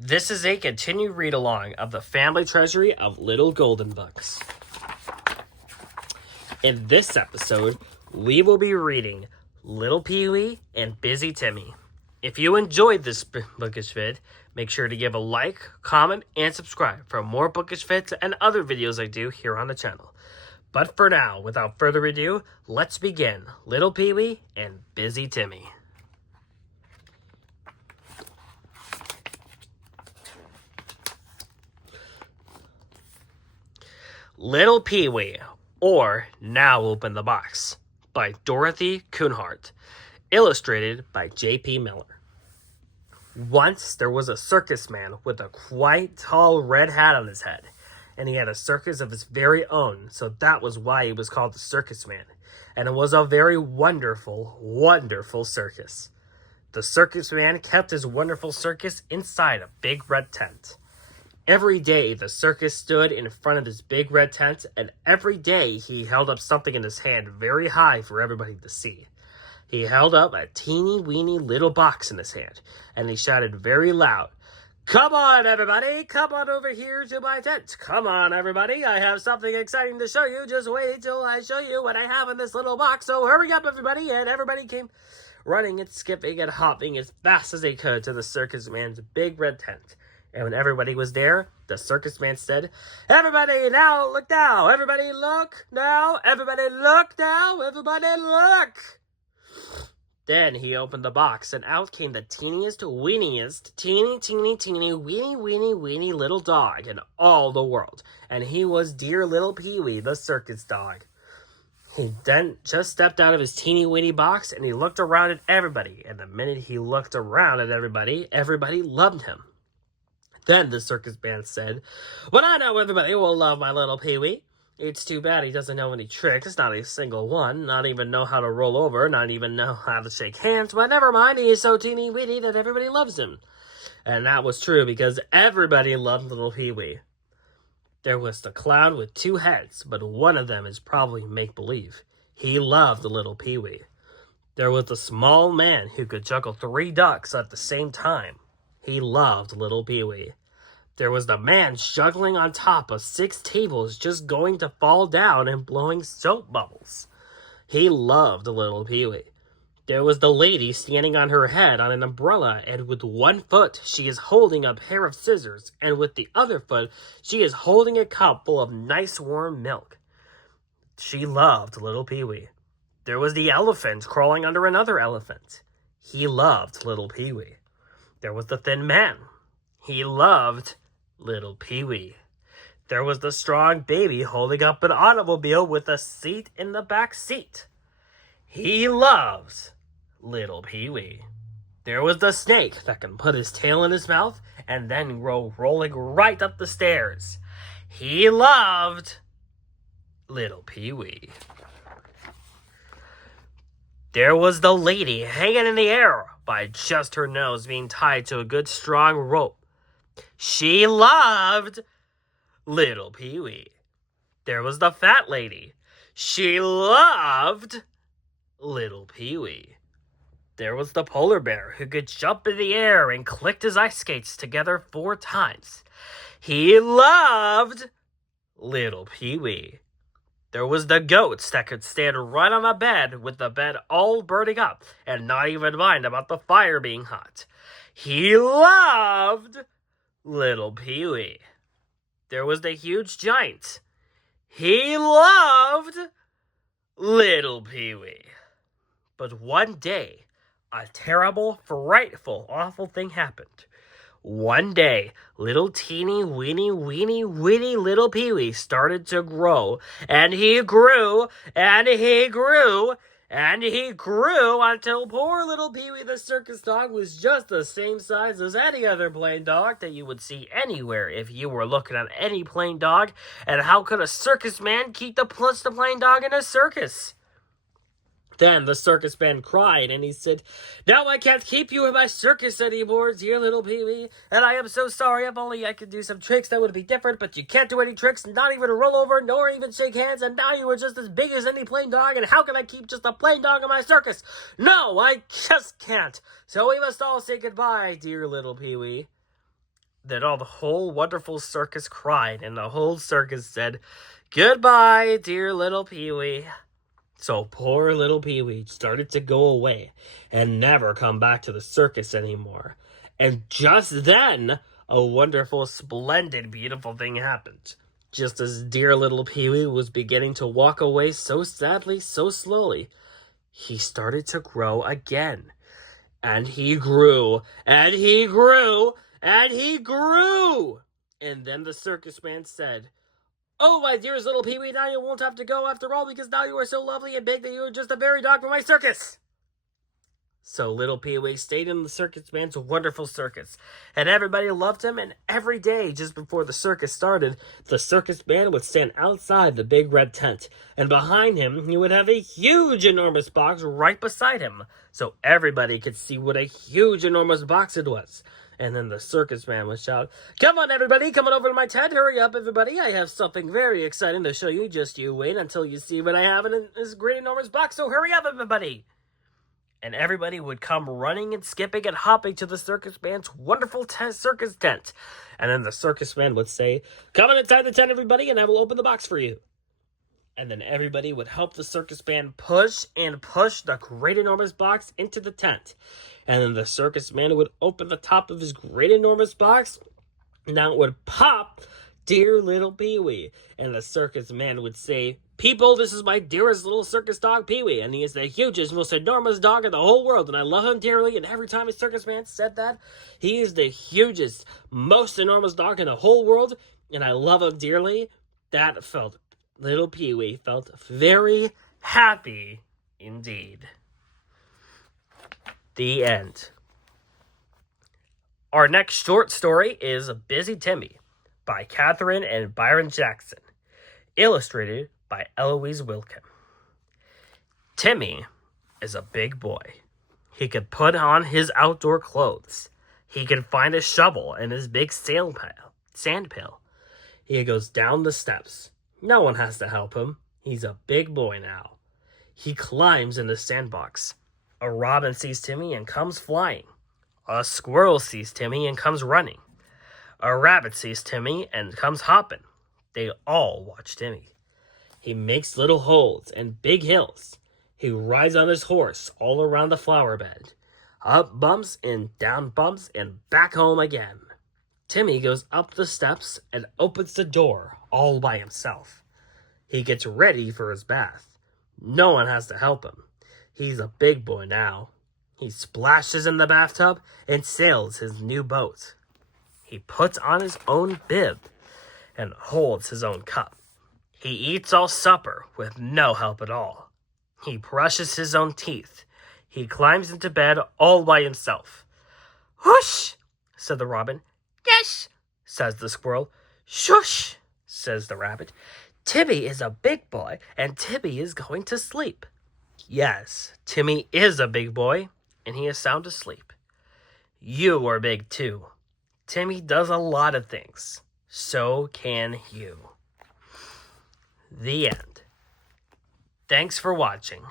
This is a continued read-along of the Family Treasury of Little Golden Books. In this episode, we will be reading Little Peewee and Busy Timmy. If you enjoyed this Bookish vid, make sure to give a like, comment, and subscribe for more Bookish vids and other videos I do here on the channel. But for now, without further ado, let's begin Little Peewee and Busy Timmy. Little Peewee, or Now Open the Box, by Dorothy Kuhnhart, illustrated by J.P. Miller. Once there was a circus man with a quite tall red hat on his head, and he had a circus of his very own, so that was why he was called the circus man, and it was a very wonderful, wonderful circus. The circus man kept his wonderful circus inside a big red tent. Every day, the circus stood in front of this big red tent, and every day he held up something in his hand very high for everybody to see. He held up a teeny-weeny little box in his hand, and he shouted very loud, "Come on, everybody! Come on over here to my tent! Come on, everybody! I have something exciting to show you! Just wait till I show you what I have in this little box! So hurry up, everybody!" And everybody came running and skipping and hopping as fast as they could to the circus man's big red tent. And when everybody was there, the circus man said, "Everybody now, look now! Everybody look now! Everybody look now! Everybody look!" Then he opened the box, and out came the teeniest, weeniest, teeny, weeny little dog in all the world. And he was dear little Peewee, the circus dog. He then just stepped out of his teeny-weeny box, and he looked around at everybody. And the minute he looked around at everybody, everybody loved him. Then the circus band said, "Well, I know everybody will love my little Peewee. It's too bad he doesn't know any tricks, not a single one, not even know how to roll over, not even know how to shake hands, but never mind, he is so teeny-weeny that everybody loves him." And that was true, because everybody loved little Peewee. There was the clown with two heads, but one of them is probably make-believe. He loved little Peewee. There was the small man who could juggle 3 ducks at the same time. He loved little Peewee. There was the man juggling on top of 6 tables just going to fall down and blowing soap bubbles. He loved little Peewee. There was the lady standing on her head on an umbrella, and with one foot she is holding a pair of scissors, and with the other foot she is holding a cup full of nice warm milk. She loved little Peewee. There was the elephant crawling under another elephant. He loved little Peewee. There was the thin man. He loved little Peewee. There was the strong baby holding up an automobile with a seat in the back seat. He loves little Peewee. There was the snake that can put his tail in his mouth and then go rolling right up the stairs. He loved little Peewee. There was the lady hanging in the air by just her nose being tied to a good strong rope. She loved little Peewee. There was the fat lady. She loved little Peewee. There was the polar bear who could jump in the air and clicked his ice skates together 4 times. He loved little Peewee. There was the goats that could stand right on the bed with the bed all burning up and not even mind about the fire being hot. He loved little Peewee. There was the huge giant. He loved little Peewee. But one day, a terrible, frightful, awful thing happened. One day, little teeny, weeny little Peewee started to grow, and he grew, and he grew, and he grew until poor little Peewee the circus dog was just the same size as any other plain dog that you would see anywhere if you were looking at any plain dog. And how could a circus man keep the plain dog in a circus? Then the circus man cried, and he said, "Now I can't keep you in my circus anymore, dear little Peewee, and I am so sorry. If only I could do some tricks that would be different, but you can't do any tricks, not even roll over, nor even shake hands, and now you are just as big as any plain dog, and how can I keep just a plain dog in my circus? No, I just can't. So we must all say goodbye, dear little Peewee." Then all the whole wonderful circus cried, and the whole circus said, "Goodbye, dear little Peewee." So poor little Peewee started to go away and never come back to the circus anymore. And just then, a wonderful, splendid, beautiful thing happened. Just as dear little Peewee was beginning to walk away so sadly, so slowly, he started to grow again. And he grew, and he grew, and he grew. And then the circus man said, "Oh, my dearest little Peewee, now you won't have to go after all, because now you are so lovely and big that you are just the very dog for my circus." So little Peewee stayed in the circus man's wonderful circus, and everybody loved him, and every day, just before the circus started, the circus man would stand outside the big red tent, and behind him, he would have a huge, enormous box right beside him, so everybody could see what a huge, enormous box it was. And then the circus man would shout, "Come on, everybody, come on over to my tent. Hurry up, everybody. I have something very exciting to show you. Just you wait until you see what I have in this great, enormous box. So hurry up, everybody." And everybody would come running and skipping and hopping to the circus man's wonderful circus tent. And then the circus man would say, "Come on inside the tent, everybody, and I will open the box for you." And then everybody would help the circus man push and push the great enormous box into the tent. And then the circus man would open the top of his great enormous box. Now it would pop, "Dear little Peewee." And the circus man would say, "People, this is my dearest little circus dog, Peewee. And he is the hugest, most enormous dog in the whole world. And I love him dearly." And every time a circus man said that, "He is the hugest, most enormous dog in the whole world. And I love him dearly," that felt little Peewee felt very happy indeed. The end. Our next short story is Busy Timmy by Catherine and Byron Jackson, illustrated by Eloise Wilkin. Timmy is a big boy. He could put on his outdoor clothes. He can find a shovel and his big sand pail. He goes down the steps. No one has to help him. He's a big boy now. He climbs in the sandbox. A robin sees Timmy and comes flying. A squirrel sees Timmy and comes running. A rabbit sees Timmy and comes hopping. They all watch Timmy. He makes little holes and big hills. He rides on his horse all around the flower bed. Up bumps and down bumps and back home again. Timmy goes up the steps and opens the door all by himself. He gets ready for his bath. No one has to help him. He's a big boy now. He splashes in the bathtub and sails his new boat. He puts on his own bib and holds his own cup. He eats all supper with no help at all. He brushes his own teeth. He climbs into bed all by himself. "Whoosh," said the robin. "Yes," says the squirrel. "Shush," says the rabbit. "Timmy is a big boy, and Timmy is going to sleep." Yes, Timmy is a big boy, and he is sound asleep. You are big too. Timmy does a lot of things. So can you. The end. Thanks for watching.